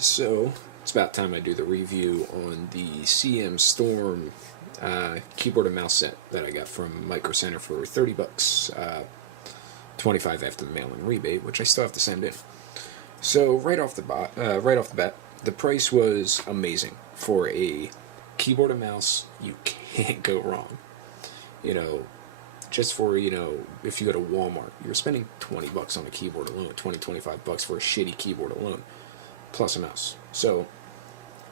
So it's about time I do the review on the CMSTORM keyboard and mouse set that I got from Micro Center for $30, 25 after the mail-in rebate, which I still have to send in. So right off the bat, the price was amazing for a keyboard and mouse. You can't go wrong. You know, just for, if you go to Walmart, you're spending $20 on a keyboard alone, 25 bucks for a shitty keyboard alone, plus a mouse. So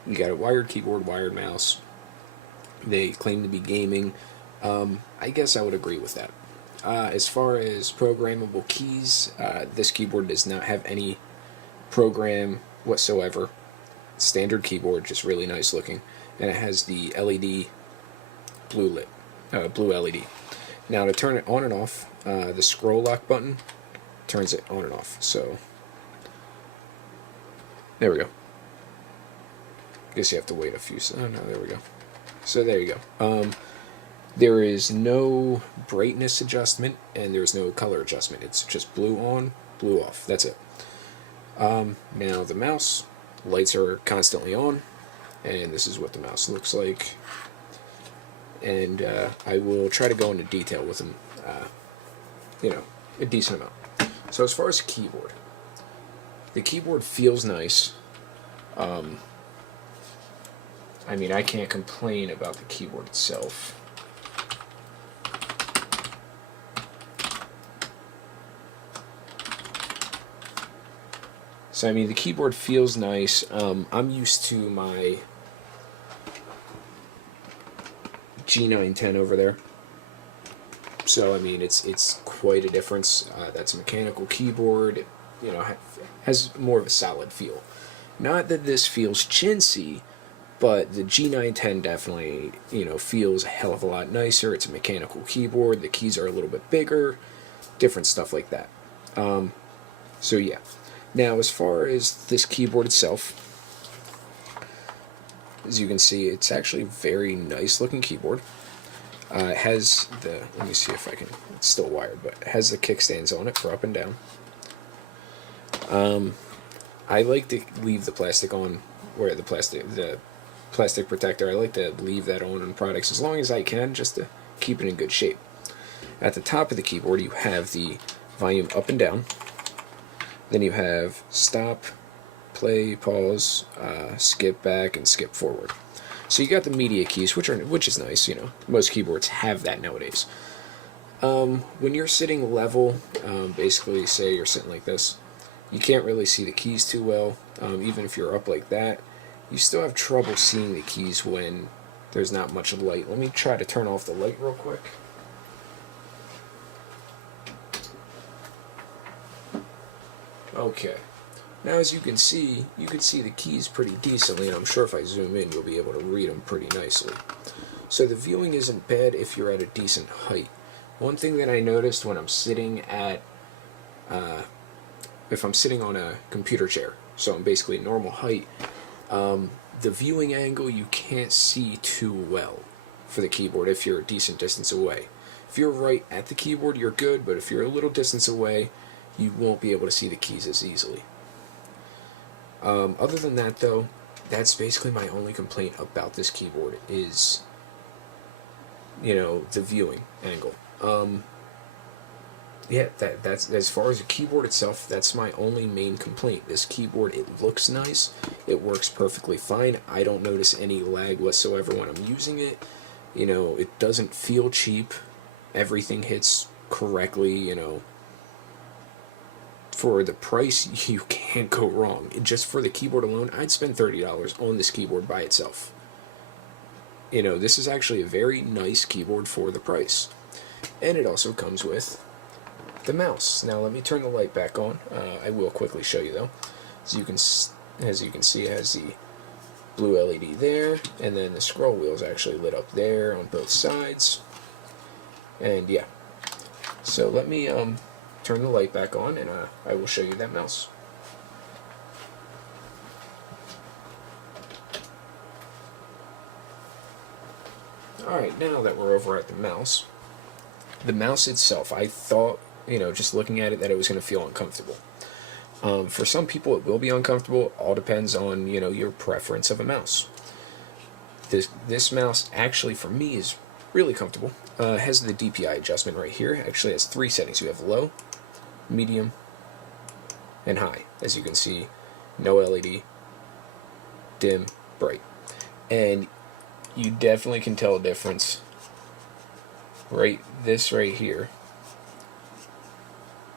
you got a wired keyboard, wired mouse. They claim to be gaming. I guess I would agree with that. As far as programmable keys, this keyboard does not have any program whatsoever. Standard keyboard, just really nice looking, and it has the LED blue LED. Now to turn it on and off, the scroll lock button turns it on and off. So there we go. Guess you have to wait a few. Oh no, there we go. So there you go. There is no brightness adjustment and there's no color adjustment. It's just blue on, blue off. That's it. Now the mouse lights are constantly on, and this is what the mouse looks like. And I will try to go into detail with them, a decent amount. So as far as the keyboard feels nice. I mean, I can't complain about the keyboard itself. So I mean, the keyboard feels nice. I'm used to my G910 over there. So I mean, it's quite a difference. That's a mechanical keyboard. It, has more of a solid feel. Not that this feels chintzy, but the G910 definitely, feels a hell of a lot nicer. It's a mechanical keyboard. The keys are a little bit bigger. Different stuff like that. So yeah. Now, as far as this keyboard itself, as you can see, it's actually a very nice looking keyboard. It has the, let me see if I can, it's still wired, but it has the kickstands on it for up and down. I like to leave the plastic on, where the plastic protector, I like to leave that on products as long as I can, just to keep it in good shape. At the top of the keyboard, you have the volume up and down. Then you have stop, play, pause, skip back, and skip forward. So you got the media keys, which is nice. Most keyboards have that nowadays. When you're sitting level, basically, say you're sitting like this, you can't really see the keys too well. Even if you're up like that, you still have trouble seeing the keys when there's not much light. Let me try to turn off the light real quick. Okay. Now as you can see the keys pretty decently, and I'm sure if I zoom in you'll be able to read them pretty nicely. So the viewing isn't bad if you're at a decent height. One thing that I noticed when I'm sitting at, if I'm sitting on a computer chair, so I'm basically normal height, the viewing angle you can't see too well for the keyboard if you're a decent distance away. If you're right at the keyboard you're good, but if you're a little distance away, you won't be able to see the keys as easily. Other than that, though, that's basically my only complaint about this keyboard is, the viewing angle. Yeah, that's as far as the keyboard itself, that's my only main complaint. This keyboard, it looks nice, it works perfectly fine. I don't notice any lag whatsoever when I'm using it. It doesn't feel cheap. Everything hits correctly, For the price, you can't go wrong. Just for the keyboard alone, I'd spend $30 on this keyboard by itself. This is actually a very nice keyboard for the price. And it also comes with the mouse. Now let me turn the light back on. I will quickly show you though. As you can see, it has the blue LED there, and then the scroll wheel is actually lit up there on both sides. And yeah. So let me turn the light back on, and I will show you that mouse. Alright, now that we're over at the mouse itself, I thought, just looking at it, that it was going to feel uncomfortable. For some people, it will be uncomfortable. All depends on, you know, your preference of a mouse. This mouse actually for me is really comfortable. Has the DPI adjustment right here. Actually has 3 settings. You have low, medium, and high. As you can see, no LED, dim, bright. And you definitely can tell a difference. This right here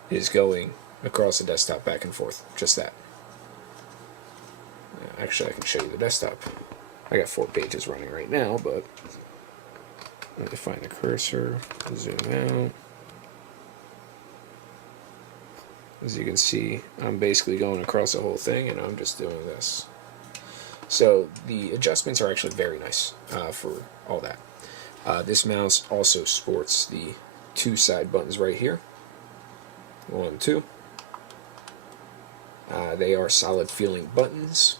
is going across the desktop back and forth. Just that. Actually, I can show you the desktop. I got 4 pages running right now, but let me find the cursor, zoom out. As you can see, I'm basically going across the whole thing, and I'm just doing this. So the adjustments are actually very nice for all that. This mouse also sports the 2 side buttons right here. 1, 2. They are solid feeling buttons.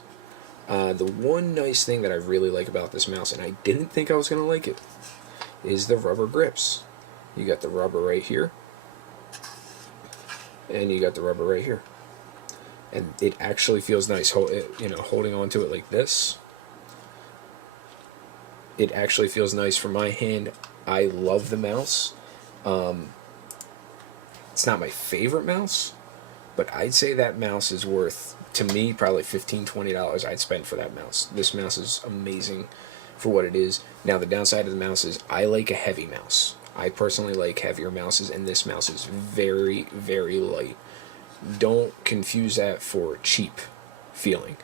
The one nice thing that I really like about this mouse, and I didn't think I was going to like it, is the rubber grips. You got the rubber right here, and you got the rubber right here. And it actually feels nice, holding onto it like this. It actually feels nice for my hand. I love the mouse. It's not my favorite mouse, but I'd say that mouse is worth, to me, probably $15, $20 I'd spend for that mouse. This mouse is amazing for what it is. Now, the downside of the mouse is I like a heavy mouse. I personally like heavier mouses, and this mouse is very, very light. Don't confuse that for cheap feeling.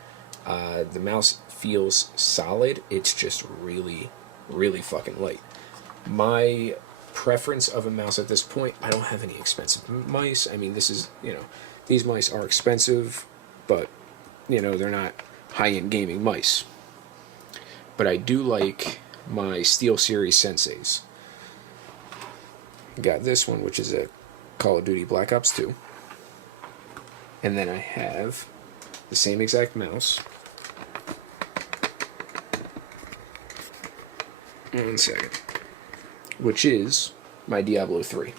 The mouse feels solid. It's just really, really fucking light. My preference of a mouse at this point, I don't have any expensive mice. I mean, this is, these mice are expensive, but, they're not high-end gaming mice. But I do like my SteelSeries Senseis. Got this one, which is a Call of Duty Black Ops 2. And then I have the same exact mouse. 1 second. Which is my Diablo 3.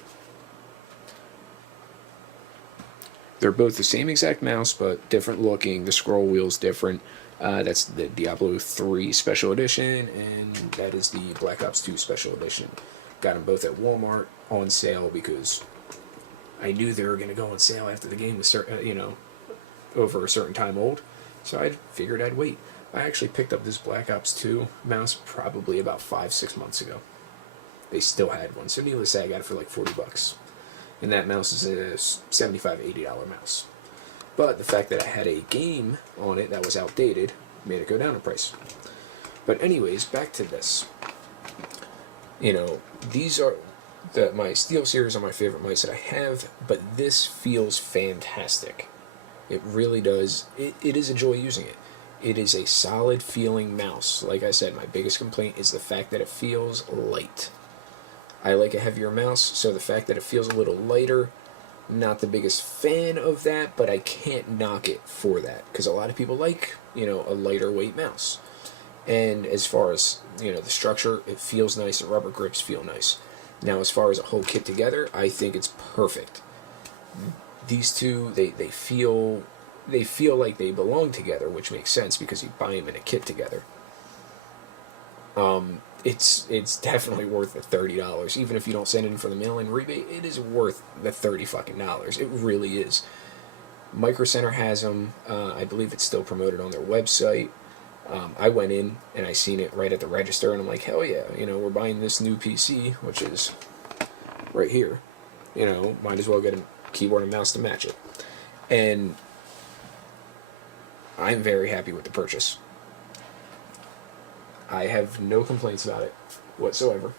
They're both the same exact mouse, but different looking. The scroll wheel's different. That's the Diablo 3 Special Edition, and that is the Black Ops 2 Special Edition. Got them both at Walmart on sale because I knew they were going to go on sale after the game was over a certain time old. So I figured I'd wait. I actually picked up this Black Ops 2 mouse probably about 5-6 months ago. They still had one, so needless to say, I got it for like $40. And that mouse is a $75, $80 mouse. But the fact that I had a game on it that was outdated made it go down in price. But anyways, back to this. These are my SteelSeries are my favorite mice that I have, but this feels fantastic. It really does. It is a joy using it. It is a solid feeling mouse. Like I said, my biggest complaint is the fact that it feels light. I like a heavier mouse, so the fact that it feels a little lighter, not the biggest fan of that, but I can't knock it for that, because a lot of people like, a lighter weight mouse. And as far as, the structure, it feels nice, the rubber grips feel nice. Now, as far as a whole kit together, I think it's perfect. These two, they feel like they belong together, which makes sense because you buy them in a kit together. It's definitely worth the $30. Even if you don't send it in for the mail-in rebate, it is worth the $30. It really is. Micro Center has them. I believe it's still promoted on their website. I went in and I seen it right at the register, and I'm like, hell yeah, we're buying this new PC, which is right here. Might as well get a keyboard and mouse to match it. And I'm very happy with the purchase. I have no complaints about it whatsoever.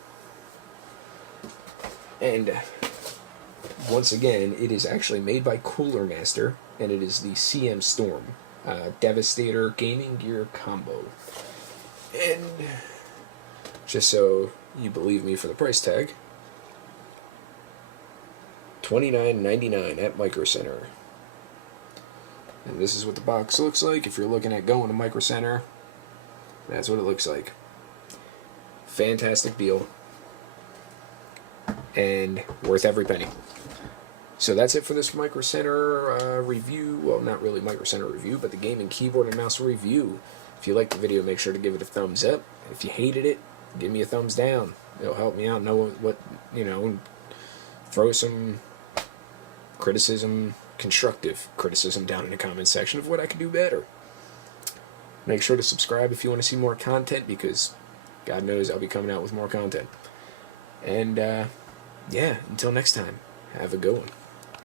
And once again, it is actually made by Cooler Master, and it is the CMSTORM Devastator gaming gear combo. And just so you believe me for the price tag, $29.99 at Micro Center. And this is what the box looks like. If you're looking at going to Micro Center, that's what it looks like. Fantastic deal. And worth every penny. So that's it for this Micro Center review. Well, not really Micro Center review, but the gaming keyboard and mouse review. If you liked the video, make sure to give it a thumbs up. If you hated it, give me a thumbs down. It'll help me out know what, throw some criticism, constructive criticism down in the comments section of what I could do better. Make sure to subscribe if you want to see more content, because God knows I'll be coming out with more content. And, yeah, until next time, have a good one.